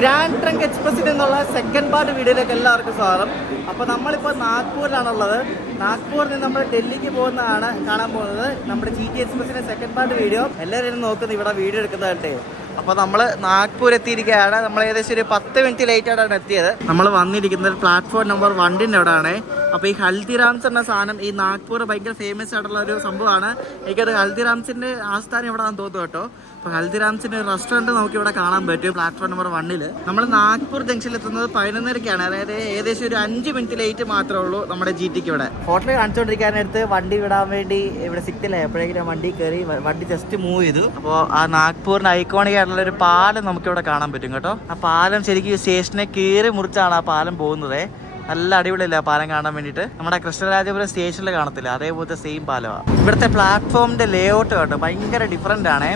Grand trunk എക്സ്പ്രസിൽ നിന്നുള്ള second part വീഡിയോയിലേക്ക് എല്ലാവർക്കും സ്വാഗതം. അപ്പോൾ നമ്മളിപ്പോൾ നാഗ്പൂരിലാണുള്ളത്. നാഗ്പൂരിൽ നിന്ന് നമ്മൾ ഡൽഹിക്ക് പോകുന്നതാണ് കാണാൻ പോകുന്നത്. നമ്മുടെ GT എക്സ്പ്രസിൻ്റെ സെക്കൻഡ് പാർട്ട് വീഡിയോ എല്ലാവരും നോക്കുന്നത് ഇവിടെ വീഡിയോ എടുക്കുന്നതായിട്ട്. അപ്പോൾ നമ്മൾ നാഗ്പൂർ എത്തിയിരിക്കുകയാണ്. നമ്മൾ ഏകദേശം ഒരു 10 മിനിറ്റ് ലേറ്റായിട്ടാണ് എത്തിയത്. നമ്മൾ വന്നിരിക്കുന്നത് പ്ലാറ്റ്ഫോം നമ്പർ 1 അവിടെ ആണ്. അപ്പോൾ ഈ ഹൽദിറാംസ് എന്ന സാധനം ഈ നാഗ്പൂർ ഭയങ്കര ഫേമസ് ആയിട്ടുള്ള ഒരു സംഭവമാണ്. എനിക്കത് ഹൽദിറാംസിൻ്റെ ആസ്ഥാനം ഇവിടെ ആണെന്ന് തോന്നുന്നു കേട്ടോ. അപ്പോൾ ഹൽദിറാംസിൻ്റെ റെസ്റ്റോറൻറ്റ് നമുക്ക് ഇവിടെ കാണാൻ പറ്റും പ്ലാറ്റ്ഫോം നമ്പർ 1. നമ്മൾ നാഗ്പൂർ ജംഗ്ഷനിൽ എത്തുന്നത് 11:30-ക്കാണ്. അതായത് ഏകദേശം ഒരു 5 മിനിറ്റ് ലേറ്റ് മാത്രമേ ഉള്ളൂ നമ്മുടെ GTക്ക് ഇവിടെ. ഹോട്ടലിൽ കാണിച്ചുകൊണ്ടിരിക്കാനടുത്ത് വണ്ടി വിടാൻ വേണ്ടി ഇവിടെ സിഗ്നലായി. എപ്പോഴേക്കും വണ്ടി കയറി വണ്ടി ജസ്റ്റ് മൂവ് ചെയ്തു. അപ്പോൾ ആ നാഗ്പൂരിന് ഐക്കോണിക് ആയിട്ടുള്ള ഒരു പാലം നമുക്കിവിടെ കാണാൻ പറ്റും കേട്ടോ. ആ പാലം ശരിക്കും സ്റ്റേഷനെ കീറി മുറിച്ചാണ് ആ പാലം പോകുന്നത്. നല്ല അടിപൊളിയല്ല പാലം കാണാൻ വേണ്ടിയിട്ട്. നമ്മുടെ കൃഷ്ണരാജപുരം സ്റ്റേഷനിൽ കാണത്തില്ല, അതേപോലത്തെ സെയിം പാലമാണ്. ഇവിടുത്തെ പ്ലാറ്റ്ഫോമിൻ്റെ ലേഔട്ട് കേട്ടോ ഭയങ്കര ഡിഫറൻ്റ് ആണ്.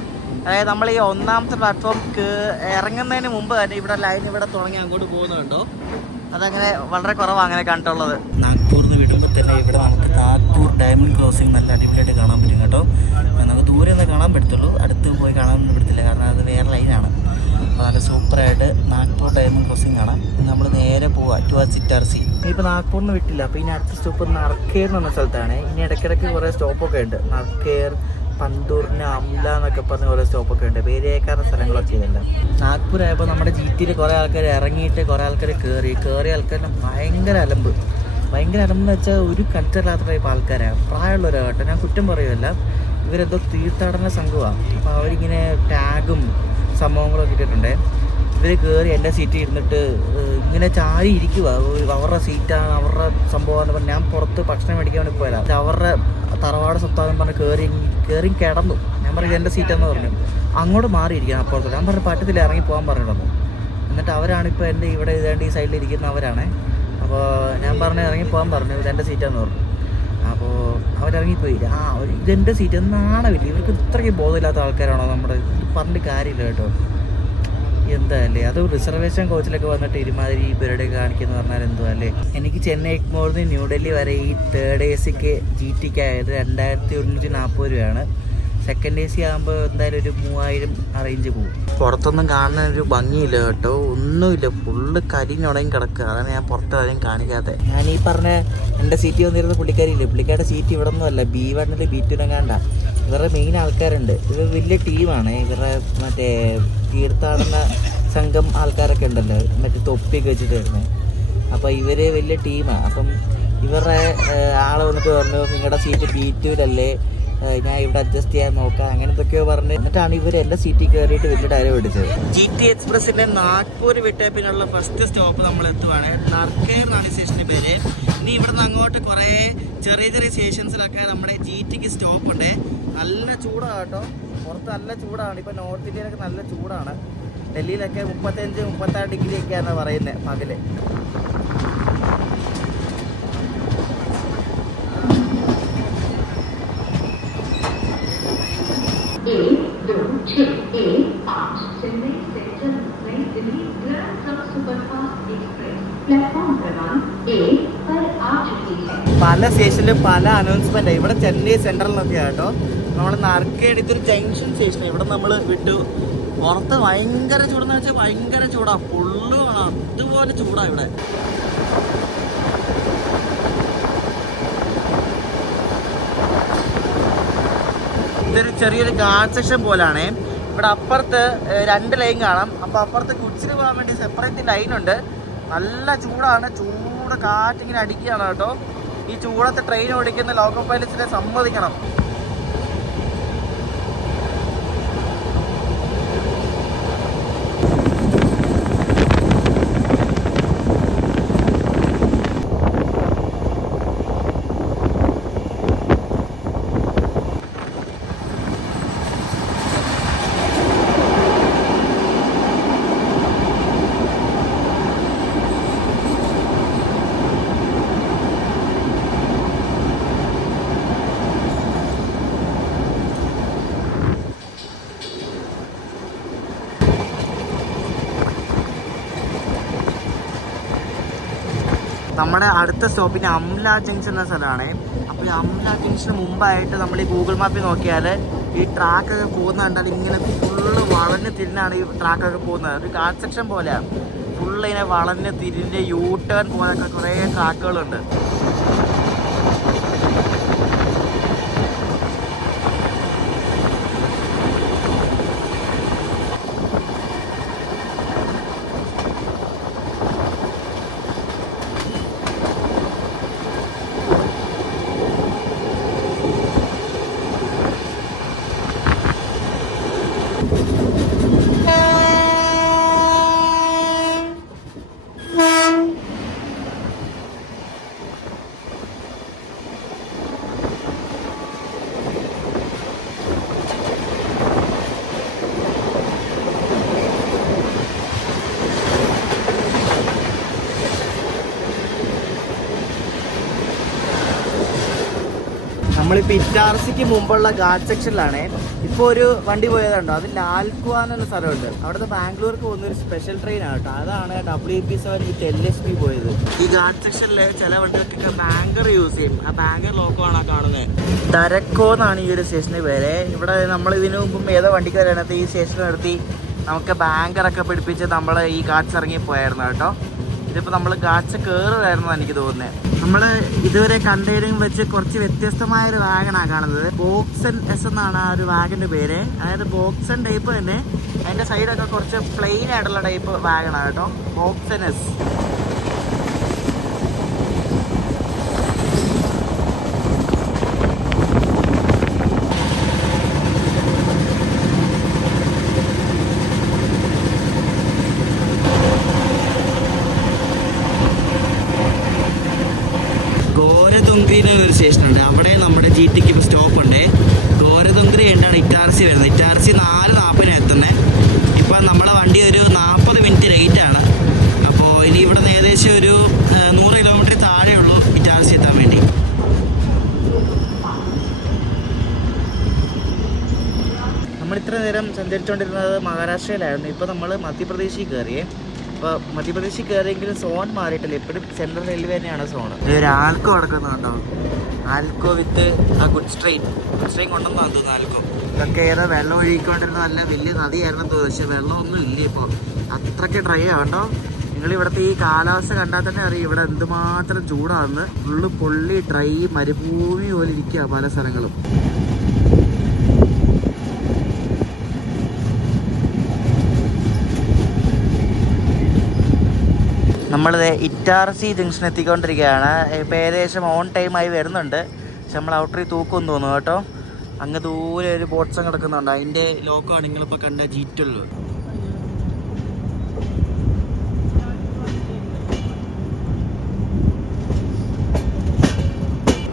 അതായത് നമ്മൾ ഈ 1ാമത്തെ പ്ലാറ്റ്ഫോം ഇറങ്ങുന്നതിന് മുമ്പ് തന്നെ ഇവിടെ ലൈൻ ഇവിടെ തുടങ്ങി അങ്ങോട്ട് പോകുന്നുണ്ടോ. അതങ്ങനെ വളരെ കുറവാണ് അങ്ങനെ കണ്ടിട്ടുള്ളത്. നാഗ്പൂരിൽ നിന്ന് വിടുമ്പോൾ തന്നെ ഇവിടെ നമുക്ക് നാഗ്പൂർ ഡയമണ്ട് ക്രോസിംഗ് നല്ല അടിപൊളിയായിട്ട് കാണാൻ പറ്റും കേട്ടോ. നമുക്ക് ദൂരെ നിന്ന് കാണാൻ പറ്റത്തുള്ളൂ, അടുത്ത് പോയി കാണാനൊന്നും പറ്റത്തില്ല, കാരണം അത് വേറെ ലൈനാണ്. അപ്പോൾ നല്ല സൂപ്പറായിട്ട് നാഗ്പൂർ ഡയമണ്ട് ക്രോസിംഗ് കാണാം. നമ്മൾ നേരെ പോവുക ടുവേർഡ്സ് ഇറ്റാർസി. ഇനിയിപ്പോൾ നാഗ്പൂരിൽ നിന്ന് വിട്ടില്ല. അപ്പോൾ ഇനി അടുത്ത സ്റ്റോപ്പ് നർക്കേർ എന്ന് പറഞ്ഞ സ്ഥലത്താണ്. ഇനി ഇടയ്ക്കിടയ്ക്ക് കുറേ സ്റ്റോപ്പൊക്കെ ഉണ്ട്. നർക്കേർ, പന്തൂറിന്, അംല എന്നൊക്കെ പറഞ്ഞ കുറേ സ്റ്റോപ്പൊക്കെ ഉണ്ട്. പേര് കേൾക്കാത്ത സ്ഥലങ്ങളൊക്കെ ഇതല്ല. നാഗ്പൂർ ആയപ്പോൾ നമ്മുടെ GTയിൽ കുറേ ആൾക്കാർ ഇറങ്ങിയിട്ട് കുറേ ആൾക്കാർ കയറിയ ആൾക്കാരുടെ ഭയങ്കര അലമ്പ് എന്ന് വെച്ചാൽ ഒരു കൾച്ചറില്ലാത്ത ടൈപ്പ് ആൾക്കാരാണ്. പ്രായമുള്ളവരാണ് കേട്ടോ, ഞാൻ കുറ്റം പറയുമല്ല. ഇവരെന്തോ തീർത്ഥാടന സംഘമാണ്. അപ്പോൾ അവരിങ്ങനെ ടാഗും സംഭവങ്ങളൊക്കെ ഇട്ടിട്ടുണ്ട്. ഇവർ കയറി എൻ്റെ സീറ്റിൽ ഇരുന്നിട്ട് ഇങ്ങനെ ചാരി ഇരിക്കുക. അവരുടെ സീറ്റാണ്, അവരുടെ സംഭവമാണെന്ന് പറഞ്ഞാൽ ഞാൻ പുറത്ത് ഭക്ഷണം മേടിക്കാൻ വേണ്ടി പോയതാണ്. അവരുടെ തറവാട് സ്വത്താന്ന് പറഞ്ഞ് കയറി കിടന്നു. ഞാൻ പറഞ്ഞു എൻ്റെ സീറ്റാന്ന് പറഞ്ഞു. അങ്ങോട്ട് മാറിയിരിക്കണം അപ്പുറത്ത്. ഞാൻ പറഞ്ഞു പറ്റത്തില്ല, ഇറങ്ങി പോകാൻ പറഞ്ഞിടന്നു. എന്നിട്ട് അവരാണിപ്പോൾ എൻ്റെ ഇവിടെ ഇതേണ്ട ഈ സൈഡിൽ ഇരിക്കുന്നവരാണ്. അപ്പോൾ ഞാൻ പറഞ്ഞു ഇറങ്ങി പോകാൻ പറഞ്ഞു, ഇതെൻ്റെ സീറ്റാന്ന് പറഞ്ഞു. അപ്പോൾ അവരിറങ്ങിപ്പോയി. ഇതെൻ്റെ സീറ്റ് എന്നാണ് വലിയ. ഇവർക്ക് ഇത്രയ്ക്ക് ബോധമില്ലാത്ത ആൾക്കാരാണോ നമ്മുടെ? പറഞ്ഞിട്ട് കാര്യമില്ല കേട്ടോ. എന്താ അല്ലേ, അത് റിസർവേഷൻ കോച്ചിലൊക്കെ വന്നിട്ട് ഇരുമാതിരി പരിപാടി കാണിക്കുന്നു പറഞ്ഞാൽ എന്തോ അല്ലേ. എനിക്ക് ചെന്നൈ എഗ്മോറിൽ നിന്ന് ന്യൂഡൽഹി വരെ ഈ 3rd AC-ക്ക് GTക്ക് ആയത് 2140 രൂപയാണ്. 2nd AC ആകുമ്പോൾ എന്തായാലും ഒരു 3000 അറേഞ്ച് പോകും. പുറത്തൊന്നും കാണാൻ ഒരു ഭംഗിയില്ല കേട്ടോ, ഒന്നുമില്ല, ഫുള്ള് കരിഞ്ഞുണങ്ങി കിടക്കുക. അതാണ് ഞാൻ പുറത്താരും കാണിക്കാതെ. ഞാൻ ഈ പറഞ്ഞ എൻ്റെ സീറ്റ് വന്നിരുന്ന പുള്ളിക്കാരില്ലേ, പുള്ളിക്കാരുടെ സീറ്റ് ഇവിടെ ഒന്നും അല്ല, B1 B2 കണ്ട. ഇവരുടെ മെയിൻ ആൾക്കാരുണ്ട്. ഇവർ വലിയ ടീമാണ്. ഇവരുടെ മറ്റേ തീർത്ഥാടന സംഘം ആൾക്കാരൊക്കെ ഉണ്ടല്ലോ, മറ്റേ തൊപ്പിയൊക്കെ വെച്ചിട്ട് വരുന്നത്. അപ്പോൾ ഇവർ വലിയ ടീമാണ്. അപ്പം ഇവരുടെ ആൾ വന്നിട്ട് പറഞ്ഞു നിങ്ങളുടെ സീറ്റ് B2-ലല്ലേ, ഞാൻ ഇവിടെ അഡ്ജസ്റ്റ് ചെയ്യാൻ നോക്കാം, അങ്ങനത്തൊക്കെയോ പറഞ്ഞ്. എന്നിട്ടാണ് ഇവർ എൻ്റെ സീറ്റിൽ കയറിയിട്ട് വലിയ ഡയലോഗ് അടിച്ചത്. GT എക്സ്പ്രസിൻ്റെ നാഗ്പൂർ വിട്ടേ പിന്നെയുള്ള ഫസ്റ്റ് സ്റ്റോപ്പ് നമ്മൾ എത്തുവാണ്. നർക്കേർ എന്നാണ് ഈ സ്റ്റേഷൻ്റെ പേര്. ഇനി ഇവിടുന്ന് അങ്ങോട്ട് കുറേ ചെറിയ സ്റ്റേഷൻസിലൊക്കെ നമ്മുടെ GTക്ക് സ്റ്റോപ്പ് ഉണ്ട്. നല്ല ചൂടാണ് കേട്ടോ, പുറത്ത് നല്ല ചൂടാണ്. ഇപ്പോൾ നോർത്ത് ഇന്ത്യയിലൊക്കെ നല്ല ചൂടാണ്. ഡൽഹിയിലൊക്കെ 35-36 ഡിഗ്രി ഒക്കെയാണ് പറയുന്നത് പകല്. പല സ്റ്റേഷനിലും പല അനൗൺസ്മെന്റ്. ഇവിടെ ചെന്നൈ സെൻട്രലിലൊക്കെ കേട്ടോ. നമ്മൾ നർക്കേഡ് ഇതൊരു ജംഗ്ഷൻ സ്റ്റേഷൻ. ഇവിടെ നമ്മൾ വിട്ടു. പുറത്ത് ഭയങ്കര ചൂടെന്ന് വെച്ചാൽ ഭയങ്കര ചൂടാ, ഫുള്ള് കാണാം, അതുപോലെ ചൂടാ ഇവിടെ. ഇതൊരു ചെറിയൊരു ഗാർഡ് സെക്ഷൻ പോലാണ്. ഇവിടെ അപ്പുറത്ത് 2 ലൈൻ കാണാം. അപ്പോൾ അപ്പുറത്ത് കുച്ചിന് പോകാൻ വേണ്ടി സെപ്പറേറ്റ് ലൈനുണ്ട്. നല്ല ചൂടാണ്, ചൂട് കാറ്റിങ്ങനെ അടിക്കുകയാണ് കേട്ടോ. ഈ ചൂടത്തെ ട്രെയിൻ ഓടിക്കുന്ന ലോക്കോ പൈലറ്റ്സിനെ സമ്മതിക്കണം. നമ്മുടെ അടുത്ത സ്റ്റോപ്പിന് അംല ജംഗ്ഷൻ എന്ന സ്ഥലമാണ്. അപ്പോൾ ഈ അംല ജംഗ്ഷന് മുമ്പായിട്ട് നമ്മൾ ഈ ഗൂഗിൾ മാപ്പിൽ നോക്കിയാൽ ഈ ട്രാക്കൊക്കെ പോകുന്ന കണ്ടാൽ ഇങ്ങനെ ഫുള്ള് വളഞ്ഞ് തിരിഞ്ഞാണ് ഈ ട്രാക്കൊക്കെ പോകുന്നത്. ഒരു ഗാർഡ് സെക്ഷൻ പോലെയാണ്. ഫുള്ള് ഇങ്ങനെ വളഞ്ഞ് തിരിഞ്ഞ് യൂ ടേൺ പോലൊക്കെ കുറേ ട്രാക്കുകളുണ്ട്. നമ്മളിപ്പോൾ ഇറ്റാർസിക്ക് മുമ്പുള്ള ഗാർഡ് സെക്ഷനിലാണ്. ഇപ്പോൾ ഒരു വണ്ടി പോയതുണ്ടോ, അത് ലാൽക്കുവാൻ എന്ന സ്ഥലമുണ്ട്. അവിടുത്തെ ബാംഗ്ലൂർക്ക് പോകുന്ന ഒരു സ്പെഷ്യൽ ട്രെയിനാണ് കേട്ടോ. അതാണ് WP7 വിത്ത് LSP പോയത്. ഈ ഗാർഡ് സെക്ഷനിൽ ചില വണ്ടികൾക്കൊക്കെ ബാങ്കർ യൂസ് ചെയ്യും. ആ ബാങ്കർ ലോക്കമാണ് ആ കാണുന്നത്. തരക്കോ എന്നാണ് ഈ ഒരു സ്റ്റേഷന് പേര്. ഇവിടെ നമ്മൾ ഇതിനു മുമ്പും ഏതോ വണ്ടിക്ക് വരാനകത്ത് ഈ സ്റ്റേഷൻ നിർത്തി നമുക്ക് ബാങ്കറൊക്കെ പിടിപ്പിച്ച് നമ്മൾ ഈ ഗാർഡ്സ് ഇറങ്ങി പോയായിരുന്നു കേട്ടോ. ഇതിപ്പോൾ നമ്മൾ ഗാർഡ്സ് കയറുമായിരുന്നു എനിക്ക് തോന്നുന്നത്. നമ്മൾ ഇതുവരെ കണ്ടതിലും വെച്ച് കുറച്ച് വ്യത്യസ്തമായ ഒരു വാഗണാണ് കാണുന്നത്. ബോക്സൺ എസ് എന്നാണ് ആ ഒരു വാഗൻ്റെ പേര്. അതായത് ബോക്സൺ ടൈപ്പ് തന്നെ, അതിൻ്റെ സൈഡൊക്കെ കുറച്ച് പ്ലെയിൻ ആയിട്ടുള്ള ടൈപ്പ് വാഗണാണ് കേട്ടോ, ബോക്സൺ എസ്. ഒരു സ്റ്റേഷനുണ്ട്, അവിടെ നമ്മുടെ GT ക്ക് ഇപ്പോൾ സ്റ്റോപ്പ് ഉണ്ട്. ഗോരതുംഗ്രി ഉണ്ടാണ് ഇറ്റാർസി വരുന്നത്. ഇറ്റാർസി 4:40 എത്തുന്നത്. ഇപ്പം നമ്മളെ വണ്ടി ഒരു 40 മിനിറ്റ് ലേറ്റ് ആണ്. അപ്പോൾ ഇനി ഇവിടെ നിന്ന് ഏകദേശം ഒരു 100 കിലോമീറ്റർ താഴെ ഉള്ളൂ ഇറ്റാർസി എത്താൻ വേണ്ടി. നമ്മൾ ഇത്ര നേരം സഞ്ചരിച്ചുകൊണ്ടിരുന്നത് മഹാരാഷ്ട്രയിലായിരുന്നു. ഇപ്പോൾ നമ്മൾ മധ്യപ്രദേശിൽ കയറിയേ. അപ്പോൾ മധ്യപ്രദേശിൽ കയറിയെങ്കിലും സോൺ മാറിയിട്ടില്ല. എപ്പോഴും സെൻട്രൽ റെയിൽവേ തന്നെയാണ് സോണ്. ഒരു ആൽക്കോ കിടക്കുന്നുണ്ടോ, ആൽക്കോ വിത്ത് ആ ഗുഡ്സ് ട്രെയിൻ കൊണ്ടുവന്നാണ് തോന്നുന്നു ആൽക്കോ. ഇതൊക്കെ ഏതാ വെള്ളം ഒഴുകിക്കൊണ്ടിരുന്ന നല്ല വലിയ നദിയായിരുന്നു തോന്നുന്നു. പക്ഷേ വെള്ളമൊന്നും ഇല്ല ഇപ്പോൾ, അത്രയ്ക്ക് ഡ്രൈ ആവണ്ടോ. നിങ്ങൾ ഇവിടുത്തെ ഈ കാലാവസ്ഥ കണ്ടാൽ തന്നെ അറിയാം ഇവിടെ എന്തുമാത്രം ചൂടാണെന്ന്. ഫുള്ള് പൊള്ളി ഡ്രൈ മരുഭൂമി പോലെ ഇരിക്കുക പല സ്ഥലങ്ങളും. നമ്മളിത് ഇറ്റാർസി ജംഗ്ഷൻ എത്തിക്കൊണ്ടിരിക്കുകയാണ്. ഇപ്പോൾ ഏകദേശം ഓൺ ടൈമായി വരുന്നുണ്ട്. പക്ഷെ നമ്മൾ ഔട്ടറിൽ തൂക്കുമെന്ന് തോന്നുന്നു കേട്ടോ. അങ്ങ് ദൂരെ ഒരു ബോട്ട്സം കിടക്കുന്നുണ്ട്, അതിൻ്റെ ലോക്കമാണ് നിങ്ങളിപ്പോൾ കണ്ട G12.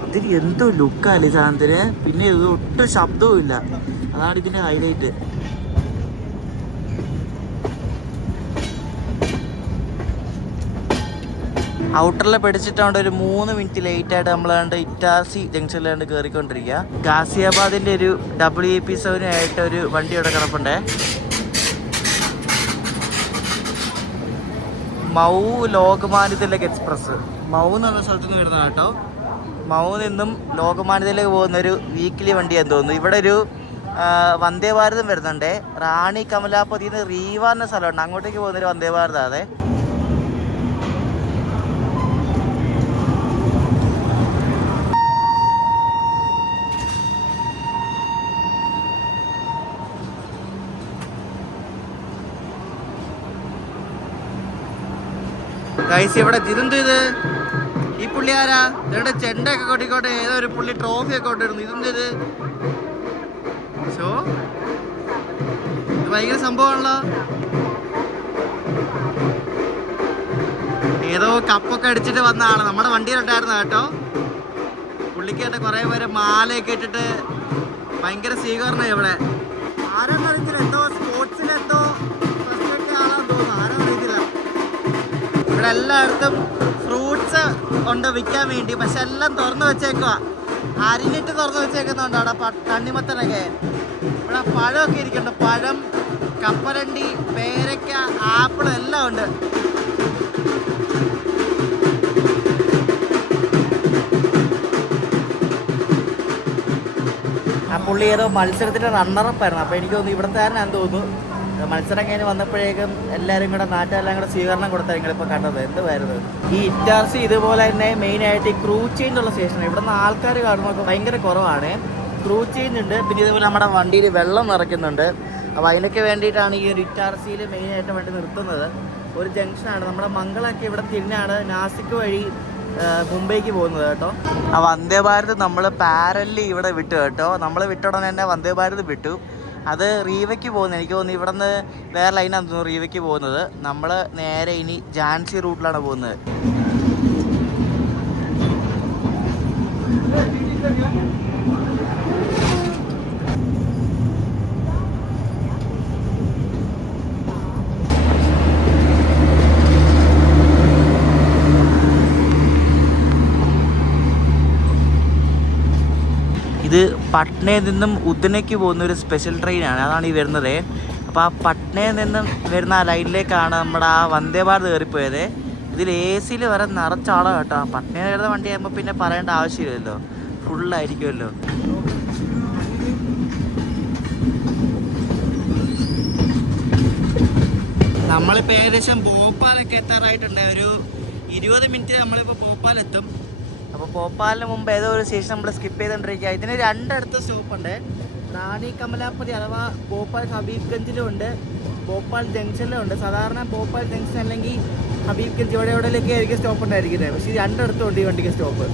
ഇതിന് എന്തോ ലുക്കാല്ലേ സാധനത്തിന്. പിന്നെ ഇത് ഒട്ടും ശബ്ദവും ഇല്ല, അതാണ് ഇതിൻ്റെ ഹൈലൈറ്റ്. ഔട്ടറിൽ പിടിച്ചിട്ടാണ്ട് ഒരു 3 മിനിറ്റ് ലേറ്റ് ആയിട്ട് നമ്മളാണ്ട് ഇറ്റാർസി ജംഗ്ഷനിലാണ്ട് കയറിക്കൊണ്ടിരിക്കുക. ഗാസിയാബാദിൻ്റെ ഒരു WP7 ആയിട്ട് ഒരു വണ്ടി ഇവിടെ കിടപ്പുണ്ടേ. മൗ ലോകമാന്യ തിലക് എക്സ്പ്രസ്, മൗ എന്ന് പറഞ്ഞ സ്ഥലത്ത് നിന്ന് വരുന്നതാണ് കേട്ടോ. മൗ നിന്നും ലോകമാന്യത്തിലേക്ക് പോകുന്നൊരു വീക്കിലി വണ്ടിയാന്ന് തോന്നുന്നു. ഇവിടെ ഒരു വന്ദേ ഭാരതം വരുന്നുണ്ട്. റാണി കമലാപതിന്ന് റീവ എന്ന സ്ഥലമുണ്ട്, അങ്ങോട്ടേക്ക് പോകുന്നൊരു വന്ദേ ഭാരതം. അതെ, ഗൈസ് ഇവിടെ ഇതെന്ത് ഇത്, ഈ പുള്ളി ആരാ? ഇവരുടെ ചെണ്ടയൊക്കെ കൊട്ടിക്കോട്ടെ, ഏതോ ഒരു പുള്ളി ട്രോഫിയൊക്കെ കൊണ്ടിരുന്നു. ഇതെന്ത് ഇത്? ഷോ ഇത് ഭയങ്കര സംഭവമാണല്ലോ. ഏതോ കപ്പൊക്കെ അടിച്ചിട്ട് വന്ന ആള് നമ്മുടെ വണ്ടിയിലുണ്ടായിരുന്നു കേട്ടോ. പുള്ളിക്ക് തന്നെ കുറേ പേര് മാലയൊക്കെ ഇട്ടിട്ട് ഭയങ്കര സ്വീകരണം ഇവിടെ. ആരാന്ന് അറിയത്തില്ല, എന്തോ സ്പോർട്സിലെന്തോ ആളാന്ന് തോന്നുന്നു, ആരാന്ന് അറിയത്തില്ല. ഇവിടെ എല്ലായിടത്തും ഫ്രൂട്ട്സ് ഉണ്ട് വിൽക്കാൻ വേണ്ടി, പക്ഷെ എല്ലാം തുറന്നു വെച്ചേക്കുക, അരിഞ്ഞിട്ട് തുറന്നു വെച്ചേക്കുന്നുണ്ട്. അവിടെ തണ്ണിമത്തനൊക്കെ, ഇവിടെ പഴമൊക്കെ ഇരിക്കുന്നുണ്ട്. പഴം, കപ്പലണ്ടി, പേരയ്ക്ക, ആപ്പിൾ എല്ലാം ഉണ്ട്. ആ പുള്ളി ഏതോ മത്സരത്തിൻ്റെ റണ്ണറപ്പായിരുന്നു. അപ്പോൾ എനിക്ക് തോന്നുന്നു ഇവിടുത്തെ തന്നെയാണെന്ന് തോന്നുന്നു. മത്സരം കഴിഞ്ഞ് വന്നപ്പോഴേക്കും എല്ലാവരും കൂടെ നാട്ടിലെല്ലാം കൂടെ സ്വീകരണം കൊടുത്താൽ നിങ്ങളിപ്പോൾ കണ്ടത് എന്തുവായിരുന്നു. ഈ ഇറ്റാർസി ഇതുപോലെ തന്നെ മെയിനായിട്ട് ഈ ക്രൂ ചേഞ്ച് ഉള്ള സ്റ്റേഷനാണ്. ഇവിടെ നിന്ന് ആൾക്കാർ കാണുമ്പോൾ ഭയങ്കര കുറവാണ്. ക്രൂ ചേഞ്ച് ഉണ്ട്, പിന്നെ ഇതുപോലെ നമ്മുടെ വണ്ടിയിൽ വെള്ളം നിറയ്ക്കുന്നുണ്ട്. അപ്പോൾ അതിനൊക്കെ വേണ്ടിയിട്ടാണ് ഈ ഒരു ഇറ്റാർസിയിൽ മെയിനായിട്ട് വണ്ടി നിർത്തുന്നത്. ഒരു ജംഗ്ഷനാണ്, നമ്മുടെ മംഗളൊക്കെ ഇവിടെ തിരിഞ്ഞാണ് നാസിക് വഴി മുംബൈക്ക് പോകുന്നത് കേട്ടോ. ആ വന്ദേ ഭാരത് നമ്മൾ പാരലി ഇവിടെ വിട്ടു കേട്ടോ. നമ്മൾ വിട്ട ഉടനെ തന്നെ വന്ദേ ഭാരത് വിട്ടു. അത് റീവയ്ക്ക് പോകുന്നത്, എനിക്ക് തോന്നുന്നു ഇവിടെ നിന്ന് വേറെ ലൈനാണ് തോന്നുന്നു റീവയ്ക്ക് പോകുന്നത്. നമ്മൾ നേരെ ഇനി ഝാൻസി റൂട്ടിലാണ് പോകുന്നത്. ഇത് പട്നയിൽ നിന്നും ഉദനയ്ക്ക് പോകുന്ന ഒരു സ്പെഷ്യൽ ട്രെയിനാണ്, അതാണ് ഈ വരുന്നത്. അപ്പോൾ ആ പട്നയിൽ നിന്നും വരുന്ന ആ ലൈനിലേക്കാണ് നമ്മുടെ ആ വന്ദേ ഭാരത് കയറിപ്പോയത്. ഇതിൽ AC വരെ നിറച്ചാളോ കേട്ടോ. പട്നയിൽ വരുന്ന വണ്ടി ആകുമ്പോൾ പിന്നെ പറയേണ്ട ആവശ്യമില്ലല്ലോ, ഫുള്ളായിരിക്കുമല്ലോ. നമ്മളിപ്പോൾ ഏകദേശം ഭോപ്പാലൊക്കെ എത്താറായിട്ടുണ്ട്. ഒരു 20 മിനിറ്റ് നമ്മളിപ്പോൾ ഭോപ്പാലെത്തും. അപ്പോൾ ഭോപ്പാലിന് മുമ്പ് ഏതോ ഒരു സ്റ്റേഷൻ നമ്മൾ സ്കിപ്പ് ചെയ്തുകൊണ്ടിരിക്കുക. ഇതിന് രണ്ടിടത്ത് സ്റ്റോപ്പുണ്ട്. റാണി കമലാപതി അഥവാ ഭോപ്പാൽ ഹബീബ്ഗഞ്ചിലും ഉണ്ട്, ഭോപ്പാൽ ജംഗ്ഷനിലും ഉണ്ട്. സാധാരണ ഭോപ്പാൽ ജംഗ്ഷൻ അല്ലെങ്കിൽ ഹബീബ്ഗഞ്ച് ഇവിടെ എവിടെയൊക്കെ ആയിരിക്കും സ്റ്റോപ്പ് ഉണ്ടായിരിക്കുന്നത്. പക്ഷേ രണ്ടിടത്തും ഉണ്ട് ഈ വണ്ടിക്ക് സ്റ്റോപ്പ്.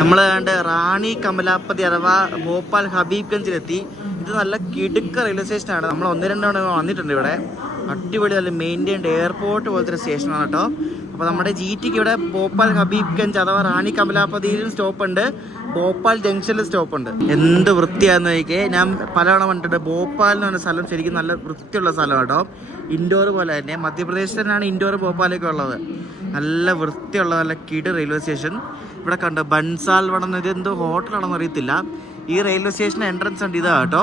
നമ്മൾ കണ്ട് റാണി കമലാപതി അഥവാ ഭോപ്പാൽ ഹബീബ്ഗഞ്ചിലെത്തി. ഇത് നല്ല കിടുക്ക റെയിൽവേ സ്റ്റേഷനാണ്. നമ്മൾ 1-2 തവണ വന്നിട്ടുണ്ട് ഇവിടെ. അടിപൊളി നല്ല മെയിൻറ്റൈൻഡ് എയർപോർട്ട് പോലത്തെ ഒരു സ്റ്റേഷനാണ് കേട്ടോ. അപ്പോൾ നമ്മുടെ GTക്ക് ഇവിടെ ഭോപ്പാൽ ഹബീബ്ഗഞ്ച് അഥവാ റാണി കമലാപതിയിലും സ്റ്റോപ്പുണ്ട്, ഭോപ്പാൽ ജംഗ്ഷനിലും സ്റ്റോപ്പുണ്ട്. എന്ത് വൃത്തിയാണെന്ന് നോക്കിയേ. ഞാൻ പലതവണ കണ്ടിട്ടുണ്ട്. ഭോപ്പാൽ എന്ന് പറഞ്ഞ സ്ഥലം ശരിക്കും നല്ല വൃത്തിയുള്ള സ്ഥലം കേട്ടോ. ഇൻഡോർ പോലെ തന്നെ മധ്യപ്രദേശിൽ തന്നെയാണ് ഇൻഡോർ ഭോപ്പാലൊക്കെ ഉള്ളത്. നല്ല വൃത്തിയുള്ള നല്ല കിട് റെയിൽവേ സ്റ്റേഷൻ. ഇവിടെ കണ്ടോ ബൻസാൽ വടം, ഇത് എന്തോ ഹോട്ടലാണെന്ന് അറിയത്തില്ല. ഈ റെയിൽവേ സ്റ്റേഷൻ എൻട്രൻസ് ഉണ്ട് ഇതാ കേട്ടോ.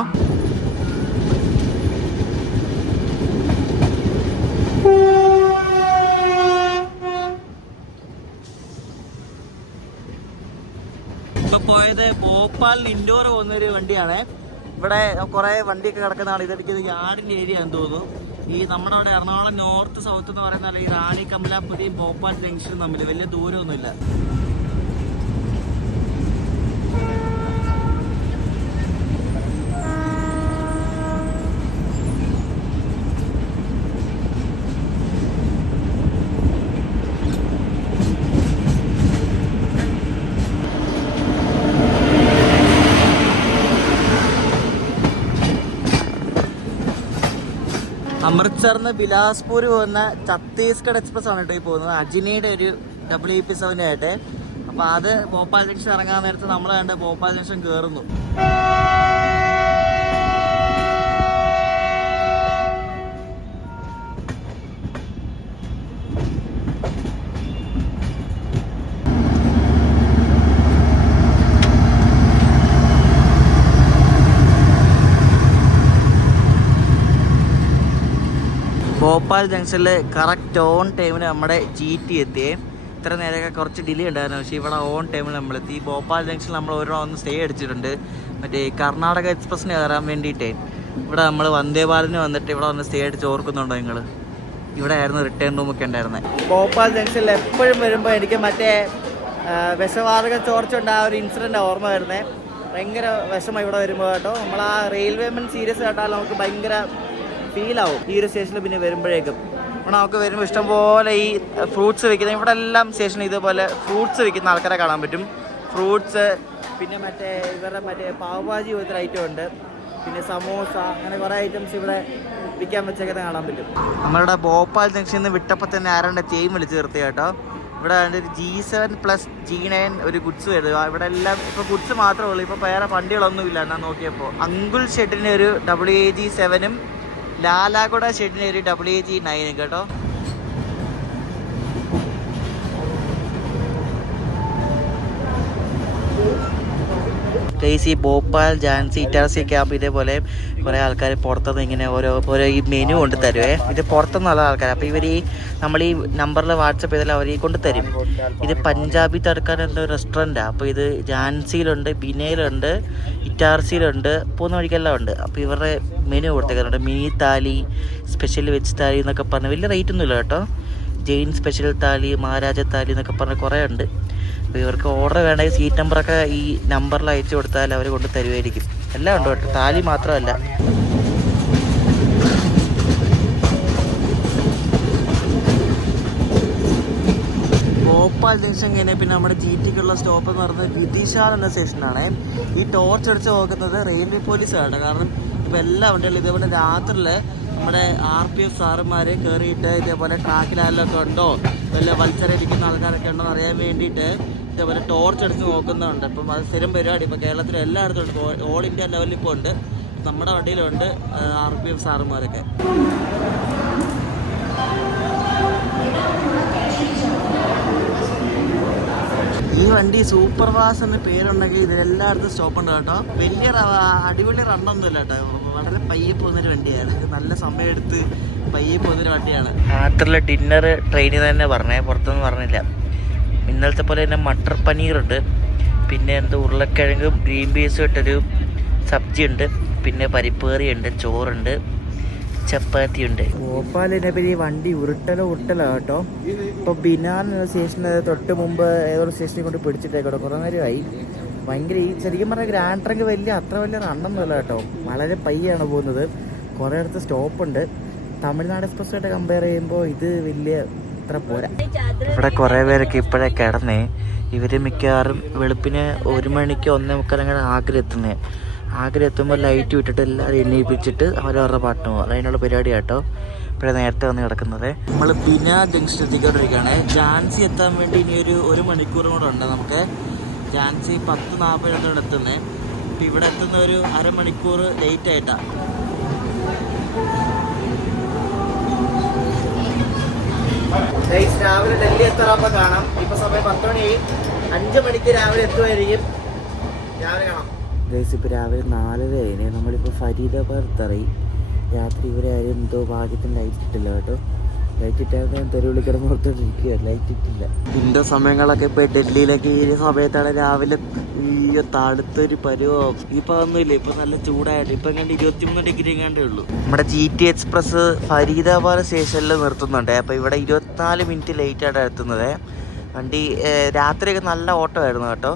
ഇപ്പൊ പോയത് ഭോപ്പാലിന് ഇൻഡോർ പോകുന്നൊരു വണ്ടിയാണ്. ഇവിടെ കുറെ വണ്ടിയൊക്കെ കിടക്കുന്നതാണ്. ഇതെനിക്ക് യാർഡിന്റെ ഏരിയ ആണെന്ന് തോന്നുന്നു. ഈ നമ്മുടെ അവിടെ എറണാകുളം നോർത്ത് സൗത്ത് എന്ന് പറയുന്ന ഈ റാണി കമലാപതിയും ഭോപ്പാൽ ജംഗ്ഷനും തമ്മിൽ വലിയ ദൂരമൊന്നുമില്ല. അമൃത്സറിന്ന് ബിലാസ്പൂർ പോകുന്ന ഛത്തീസ്ഗഡ് എക്സ്പ്രസ് ആണ് കേട്ടോ ഈ പോകുന്നത്. അജിനിയുടെ ഒരു WP7 ആയിട്ട്. അപ്പോൾ അത് ഭോപ്പാൽ ജംഗ്ഷൻ ഇറങ്ങാൻ നേരത്ത് നമ്മൾ കണ്ട് ഭോപ്പാൽ ജംഗ്ഷൻ കയറുന്നു. ഭോപ്പാൽ ജംഗ്ഷനിൽ കറക്റ്റ് ഓൺ ടൈമിന് നമ്മുടെ GT എത്തിയേ. ഇത്ര നേരമൊക്കെ കുറച്ച് ഡിലേ ഉണ്ടായിരുന്നു, പക്ഷേ ഇവിടെ ഓൺ ടൈമിൽ നമ്മളെത്തി. ഭോപ്പാൽ ജംഗ്ഷനിൽ നമ്മൾ ഒന്ന് സ്റ്റേ അടിച്ചിട്ടുണ്ട്. മറ്റേ കർണാടക എക്സ്പ്രസ്സിന് കയറാൻ വേണ്ടിയിട്ടേ. ഇവിടെ നമ്മൾ വന്ദേ ഭാരതിന് വന്നിട്ട് ഇവിടെ വന്ന് സ്റ്റേ അടിച്ച് ഓർക്കുന്നുണ്ടോ നിങ്ങൾ? ഇവിടെ ആയിരുന്നു റിട്ടേൺ റൂമൊക്കെ ഉണ്ടായിരുന്നത്. ഭോപ്പാൽ ജംഗ്ഷനിൽ എപ്പോഴും വരുമ്പോൾ എനിക്ക് മറ്റേ വിഷവാതക ചോർച്ചുണ്ട് ആ ഒരു ഇൻസിഡൻ്റ് ഓർമ്മ വരുന്നത്. ഭയങ്കര വിഷമം ഇവിടെ വരുമ്പോൾ കേട്ടോ. നമ്മൾ ആ റെയിൽവേ മെൻ സീരിയസ് കേട്ടാൽ നമുക്ക് ഭയങ്കര ഫീലാവും ഈ ഒരു സ്റ്റേഷനിൽ പിന്നെ വരുമ്പോഴേക്കും. അപ്പോൾ നമുക്ക് വരുമ്പോൾ ഇഷ്ടംപോലെ ഈ ഫ്രൂട്ട്സ് വിൽക്കുന്ന ഇവിടെ എല്ലാം സ്റ്റേഷനിൽ ഇതുപോലെ ഫ്രൂട്ട്സ് വിൽക്കുന്ന ആൾക്കാരെ കാണാൻ പറ്റും. ഫ്രൂട്ട്സ്, പിന്നെ മറ്റേ ഇവരുടെ മറ്റേ പാവഭാജി പോലത്തെ ഐറ്റം ഉണ്ട്, പിന്നെ സമോസ, അങ്ങനെ കുറേ ഐറ്റംസ് ഇവിടെ വിൽക്കാൻ വെച്ചൊക്കെ കാണാൻ പറ്റും. നമ്മളുടെ ഭോപ്പാൽ ജംഗ്ഷനിൽ നിന്ന് വിട്ടപ്പോൾ തന്നെ ആരാണ്ട് ചെയിൻ വിളിച്ച് നിർത്തി കേട്ടോ. ഇവിടെ ഒരു G7+G9 ഒരു ഗുഡ്സ് വരുന്നത്. ഇവിടെ എല്ലാം ഇപ്പോൾ ഗുഡ്സ് മാത്രമേ ഉള്ളൂ, ഇപ്പോൾ വേറെ വണ്ടികളൊന്നുമില്ല. ഞാൻ നോക്കിയപ്പോൾ അങ്കുൾ ഷെഡിന് ഒരു WAG7ഉം ലാലാഗുഡ ഷെഡിന് ഒരു WAG9ഉം കേട്ടോ. ഈ ഭോപ്പാൽ, ഝാൻസി, ഇറ്റാർസി ഒക്കെ ആകുമ്പോൾ ഇതേപോലെ കുറേ ആൾക്കാർ പുറത്തുനിന്ന് ഇങ്ങനെ ഓരോ ഈ മെനു കൊണ്ട് തരുവേ. ഇത് പുറത്തുനിന്നുള്ള ആൾക്കാർ. അപ്പോൾ ഇവർ നമ്മൾ ഈ നമ്പറിൽ വാട്സപ്പ് ചെയ്താൽ അവർ കൊണ്ട് തരും. ഇത് പഞ്ചാബി തടുക്കാൻ എന്തോ റെസ്റ്റോറൻറ്റാണ്. അപ്പോൾ ഇത് ഝാൻസിയിലുണ്ട്, ബിനയിലുണ്ട്, ഇറ്റാർസിയിലുണ്ട്, പോകുന്ന വഴിക്കെല്ലാം ഉണ്ട്. അപ്പോൾ ഇവരുടെ മെനു കൊടുത്തേക്കുന്നുണ്ട്. മിനി താലി, സ്പെഷ്യൽ വെജ് താലി എന്നൊക്കെ പറഞ്ഞ് വലിയ റേറ്റ് ഒന്നുമില്ല കേട്ടോ. ജെയിൻ സ്പെഷ്യൽ താലി, മഹാരാജ താലി എന്നൊക്കെ പറഞ്ഞ് കുറേ ഉണ്ട്. അപ്പോൾ ഇവർക്ക് ഓർഡർ വേണമെങ്കിൽ സീറ്റ് നമ്പറൊക്കെ ഈ നമ്പറിൽ അയച്ചു കൊടുത്താൽ അവർ കൊണ്ട് തരുമായിരിക്കും. എല്ലാം ഉണ്ട് കേട്ടോ, താലി മാത്രമല്ല. ഭോപ്പാൽ ജംഗ്ഷൻ കഴിഞ്ഞാൽ പിന്നെ നമ്മുടെ GTക്കുള്ള സ്റ്റോപ്പ് എന്ന് പറയുന്നത് വിദിശാൽ എന്ന സ്റ്റേഷനാണ്. ഈ ടോർച്ച് അടിച്ച് നോക്കുന്നത് റെയിൽവേ പോലീസാണ്. കാരണം ഇപ്പോൾ എല്ലാ വണ്ടികളും ഇതേപോലെ രാത്രിയിൽ നമ്മുടെ RPF സാറുമാർ കയറിയിട്ട് ഇതേപോലെ ട്രാക്കിൽ ആരെങ്കിലുമൊക്കെ ഉണ്ടോ, വല്ല വത്സരയിരിക്കുന്ന ആൾക്കാരൊക്കെ ഉണ്ടോ എന്ന് അറിയാൻ വേണ്ടിയിട്ട് ഇതേപോലെ ടോർച്ച് അടിച്ച് നോക്കുന്നുണ്ട്. ഇപ്പം അത് സ്ഥിരം പരിപാടി ഇപ്പോൾ കേരളത്തിൽ എല്ലായിടത്തും ഉണ്ട്. ഓൾ ഇന്ത്യ ലെവലിൽ ഇപ്പോൾ ഉണ്ട്. നമ്മുടെ വണ്ടിയിലുണ്ട് RPF സാറുമാരൊക്കെ. ഈ വണ്ടി സൂപ്പർ ഫാസ്റ്റ് എന്ന പേരുണ്ടെങ്കിൽ ഇതിലെല്ലായിടത്തും സ്റ്റോപ്പ് ഉണ്ട് കേട്ടോ. വലിയ അടിപൊളി റണ്ണൊന്നുമില്ല കേട്ടോ. വളരെ പയ്യെ പോകുന്നൊരു വണ്ടിയാണ്. നല്ല സമയമെടുത്ത് പയ്യെ പോകുന്നൊരു വണ്ടിയാണ്. രാത്രിയിലെ ഡിന്നർ ട്രെയിനിൽ തന്നെ പറഞ്ഞേ, പുറത്തൊന്നും പറഞ്ഞില്ല. ഇന്നലത്തെ പോലെ തന്നെ മട്ടർ പനീറുണ്ട്, പിന്നെ ഉരുളക്കിഴങ്ങും ഗ്രീൻ പീസും ഇട്ടൊരു സബ്ജി ഉണ്ട്, പിന്നെ പരിപ്പ് കറിയുണ്ട്, ചോറുണ്ട്, ചപ്പാത്തി ഉണ്ട്. ഭോപ്പാലിനെ പിന്നെ ഈ വണ്ടി ഉരുട്ടലോ കേട്ടോ. ഇപ്പോൾ ബിനാൻ സ്റ്റേഷന് തൊട്ട് മുമ്പ് ഏതൊരു സ്റ്റേഷനിൽ കൊണ്ട് പിടിച്ചിട്ടേക്കോട്ടെ കുറേ നേരമായി. ഭയങ്കര ഈ ശരിക്കും പറഞ്ഞാൽ ഗ്രാൻഡ് ട്രങ്ക് അത്ര വലിയ റണ്ണൊന്നുമല്ല കേട്ടോ. വളരെ പയ്യാണ് പോകുന്നത്. കുറേ അടുത്ത് സ്റ്റോപ്പുണ്ട്. തമിഴ്നാട് എക്സ്പ്രസ്സായിട്ട് കമ്പയർ ചെയ്യുമ്പോൾ ഇത് വലിയ അത്ര പോരാ. ഇവിടെ കുറേ പേരൊക്കെ ഇപ്പോഴേ കിടന്നേ. ഇവർ മിക്കവാറും വെളുപ്പിന് 1 മണിക്ക് 1:45 ആഗ്ര എത്തുന്നത്. ആഗ്ര എത്തുമ്പോൾ ലൈറ്റ് വിട്ടിട്ട് എല്ലാവരും എണ്ണീപ്പിച്ചിട്ട് അവരവരുടെ പാട്ടിന് പോകും. അതിനുള്ള പരിപാടി കേട്ടോ. ഇപ്പോഴേ നേരത്തെ വന്ന് കിടക്കുന്നത്. നമ്മൾ ബിന ജംഗ്ഷൻ എത്തിക്കൊണ്ടിരിക്കുകയാണ്. ഝാൻസി എത്താൻ വേണ്ടി ഇനി ഒരു മണിക്കൂറും കൂടെ ഉണ്ട് നമുക്ക്. ഝാൻസി 10:40 എത്തുന്നത്. ഇപ്പം ഇവിടെ എത്തുന്ന ഒരു അരമണിക്കൂർ ലേറ്റ് ആയിട്ടാണ്. രാവിലെ ഡൽഹി എത്താറാകുമ്പോൾ കാണാം. ഇപ്പോൾ സമയം 10 മണിയായി. 5 മണിക്ക് രാവിലെ എത്തുമായിരിക്കും. രാവിലെ കാണാം. ഇപ്പോൾ രാവിലെ 4:30 കഴിഞ്ഞ് നമ്മളിപ്പോൾ ഫരീദാബാദ് ഇറങ്ങി. രാത്രി ഇവരെ ആരും എന്തോ ഭാഗ്യത്തിന് ലൈറ്റ് ഇട്ടില്ല കേട്ടോ. ലൈറ്റ് ഇട്ടാൽ തെരുവിളി കിടന്ന് ഓർത്തോണ്ടിരിക്കുക. ലൈറ്റ് ഇട്ടില്ല. ഇതിൻ്റെ സമയങ്ങളൊക്കെ ഇപ്പോൾ ഡൽഹിയിലൊക്കെ ഈ സമയത്താണ് രാവിലെ ഈ തണുത്തൊരു പരുവം. ഇപ്പം ഒന്നുമില്ല, ഇപ്പം നല്ല ചൂടായിട്ട്. ഇപ്പം കണ്ട് 23 ഡിഗ്രി എങ്ങാണ്ടേ ഉള്ളൂ. നമ്മുടെ GT എക്സ്പ്രസ് ഫരീദാബാദ് സ്റ്റേഷനിൽ നിർത്തുന്നുണ്ട്. അപ്പോൾ ഇവിടെ 24 മിനിറ്റ് ലേറ്റായിട്ടാണ് എത്തുന്നത്. വണ്ടി രാത്രിയൊക്കെ നല്ല ഓട്ടമായിരുന്നു കേട്ടോ.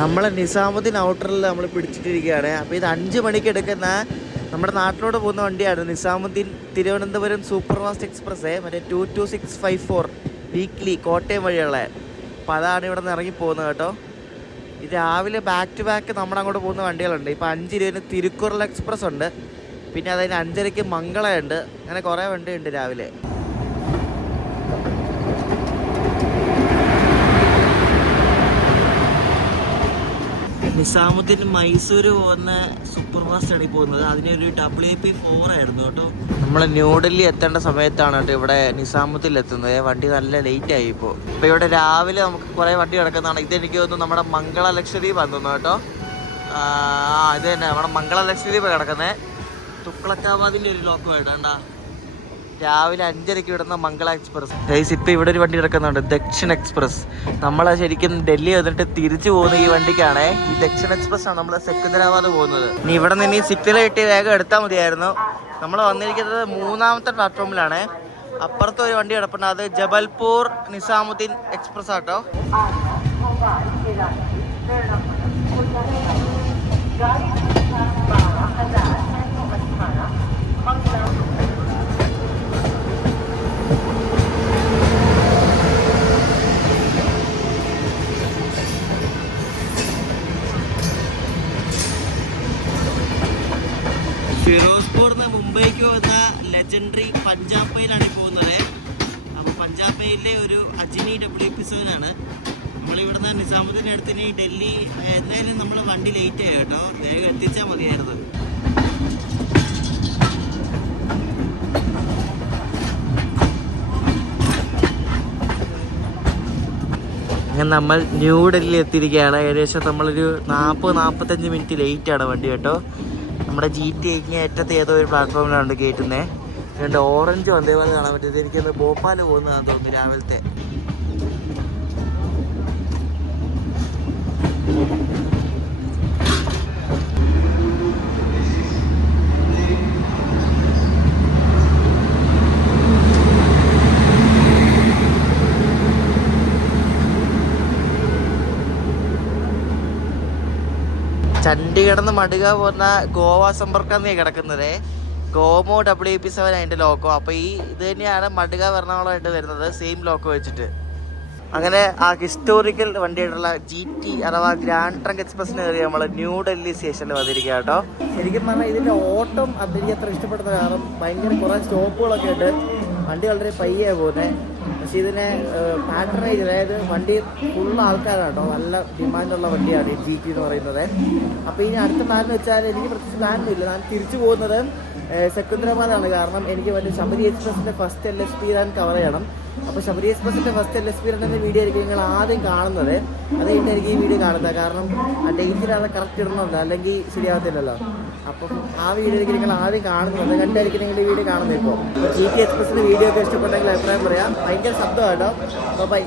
നമ്മൾ നിസാമുദ്ദീൻ ഔട്ടറിൽ നമ്മൾ പിടിച്ചിട്ടിരിക്കുകയാണ്. അപ്പോൾ ഇത് 5 മണിക്ക് എടുക്കുന്ന നമ്മുടെ നാട്ടിലോട്ട് പോകുന്ന വണ്ടിയാണ് Nizamuddin Thiruvananthapuram super fast express. മറ്റേ 22654 വീക്ക്ലി കോട്ടയം വഴിയുള്ള. അപ്പോൾ അതാണ് ഇവിടെ നിന്ന് ഇറങ്ങി പോകുന്നത് കേട്ടോ. ഇത് രാവിലെ ബാക്ക് ടു ബാക്ക് നമ്മുടെ അങ്ങോട്ട് പോകുന്ന വണ്ടികളുണ്ട്. ഇപ്പോൾ 5:20 തിരുക്കുറൾ എക്സ്പ്രസ് ഉണ്ട്, പിന്നെ അതിന് 5:30 മംഗളയുണ്ട്. അങ്ങനെ കുറേ വണ്ടിയുണ്ട് രാവിലെ. നിസാമുദ്ദീൻ മൈസൂർ പോകുന്ന സൂപ്പർ ഫാസ്റ്റാണ് ഈ പോകുന്നത്. അതിനൊരു WP4 ആയിരുന്നു കേട്ടോ. നമ്മൾ ന്യൂഡൽഹി എത്തേണ്ട സമയത്താണ് കേട്ടോ ഇവിടെ നിസാമുദ്ദീൻ എത്തുന്നത്. വണ്ടി നല്ല ലേറ്റ് ആയി ഇപ്പോൾ. ഇവിടെ രാവിലെ നമുക്ക് കുറേ വണ്ടി കിടക്കുന്നതാണ്. ഇതെനിക്ക് തോന്നുന്നു നമ്മുടെ മംഗള ലക്ഷദ്വീപ് തോന്നുന്നു കേട്ടോ. ഇത് തന്നെ നമ്മുടെ മംഗള ലക്ഷദ്വീപ് കിടക്കുന്നത്. തുക്ലക്കാബാദിൻ്റെ ഒരു ലോക്കമായിട്ട് വേണ്ട. രാവിലെ 5:30 വിടുന്ന മംഗള എക്സ്പ്രസ്. ഗൈസ് ഇപ്പോൾ ഇവിടെ ഒരു വണ്ടി കിടക്കുന്നുണ്ട്, ദക്ഷിൺ എക്സ്പ്രസ്. നമ്മൾ ശരിക്കും ഡൽഹി വന്നിട്ട് തിരിച്ചു പോകുന്ന ഈ വണ്ടിക്കാണ്. ഈ ദക്ഷിൺ എക്സ്പ്രസ് ആണ് നമ്മൾ സെക്കന്ദരാബാദ് പോകുന്നത്. ഇനി ഇവിടെ നിന്ന് ഈ സിഗ്നൽ കിട്ടി വേഗം എടുത്താൽ മതിയായിരുന്നു. നമ്മൾ വന്നിരിക്കുന്നത് 3ാമത്തെ പ്ലാറ്റ്ഫോമിലാണ്. അപ്പുറത്ത് ഒരു വണ്ടി കിടപ്പുണ്ട്, അത് ജബൽപൂർ നിസാമുദ്ദീൻ എക്സ്പ്രസ് ആട്ടോ. നാഗ്പൂരിൽ നിന്ന് മുംബൈക്ക് പോകുന്ന ലെജൻഡറി പഞ്ചാബ് മെയിലാണ് പോകുന്നത്. അപ്പോൾ പഞ്ചാബ് മെയിലിലെ ഒരു അജിനി WP7 ആണ്. നമ്മളിവിടുന്ന് നിസാമുദ്ദീൻ്റെ അടുത്ത് ഇനി ഡൽഹി എന്തായാലും നമ്മൾ വണ്ടി ലേറ്റ് ആയി കേട്ടോ, വേഗം എത്തിച്ചാൽ മതിയായിരുന്നു. അങ്ങനെ നമ്മൾ ന്യൂഡൽഹി എത്തിയിരിക്കുകയാണ്. ഏകദേശം നമ്മളൊരു 40-45 മിനിറ്റ് ലേറ്റാണ് വണ്ടി കേട്ടോ. നമ്മുടെ GT8 ഏറ്റത്തെ ഏതോ ഒരു പ്ലാറ്റ്ഫോമിലാണ് കയറ്റുന്നത്. 2 ഓറഞ്ച് അതേപോലെ കാണാൻ പറ്റുന്നത്. എനിക്കൊന്ന് ഭോപ്പാൽ പോകുന്നതാണെന്ന് തോന്നുന്നു രാവിലത്തെ. ചണ്ഡീഗഡിൽ നിന്ന് മഡ്ഗാവ് പോകുന്ന ഗോവ സമ്പർക്കാന്ന് കിടക്കുന്നത്. ഗോമോ WP7 അതിൻ്റെ ലോക്കോ. അപ്പോൾ ഇത് തന്നെയാണ് മഡ്ഗാവ് എറണാകുളമായിട്ട് വരുന്നത്, സെയിം ലോക്കോ വെച്ചിട്ട്. അങ്ങനെ ആ ഹിസ്റ്റോറിക്കൽ വണ്ടിയായിട്ടുള്ള GT അഥവാ ഗ്രാൻഡ് ട്രങ്ക് എക്സ്പ്രസിന് കയറി നമ്മൾ ന്യൂഡൽഹി സ്റ്റേഷനിൽ വന്നിരിക്കുക കേട്ടോ. ശരിക്കും പറഞ്ഞാൽ ഇതിൻ്റെ ഓട്ടം എനിക്ക് അത്ര ഇഷ്ടപ്പെടുന്ന കാരണം ഭയങ്കര കുറേ സ്റ്റോപ്പുകളൊക്കെ ഉണ്ട്. വണ്ടി വളരെ പയ്യാണ് പോകുന്നത്. പക്ഷേ ഇതിനെ പാറ്റേണൈസ്, അതായത് വണ്ടി ഫുൾ ആൾക്കാരാണ് കേട്ടോ. നല്ല ഡിമാൻഡുള്ള വണ്ടിയാണ് ഈ GT എന്ന് പറയുന്നത്. അപ്പോൾ ഇനി അടുത്ത പ്ലാൻ എന്ന് വെച്ചാൽ എനിക്ക് പ്രത്യേകിച്ച് പ്ലാനൊന്നുമില്ല. ഞാൻ തിരിച്ചു പോകുന്നത് സെക്കന്ദരാബാദാണ്. കാരണം എനിക്ക് മറ്റേ ശബരി എക്സ്പ്രസിൻ്റെ ഫസ്റ്റ് LSP റൺ കവർ ചെയ്യണം. അപ്പോൾ ശബരി എക്സ്പ്രസിൻ്റെ ഫസ്റ്റ് LSP റണ്ണിൻ്റെ വീഡിയോ ആയിരിക്കും നിങ്ങൾ ആദ്യം കാണുന്നത്. അത് കഴിഞ്ഞായിരിക്കും ഈ വീഡിയോ കാണുന്നത്. കാരണം ആ ഡേറ്റിൽ അത് കറക്റ്റ് ഇടണമല്ലോ, അല്ലെങ്കിൽ ശരിയാകത്തില്ലല്ലോ. അപ്പം ആ വീഡിയോ ആയിരിക്കും നിങ്ങൾ ആദ്യം കാണുന്നത്. കണ്ടായിരിക്കും നിങ്ങൾ ഈ വീഡിയോ കാണുന്നത്. ഇപ്പോൾ GT എക്സ്പ്രസിൻ്റെ വീഡിയോ ഒക്കെ ഇഷ്ടപ്പെട്ടെങ്കിൽ അഭിപ്രായം പറയാം. ഭയങ്കര ശബ്ദമാണ് കേട്ടോ. ബൈ.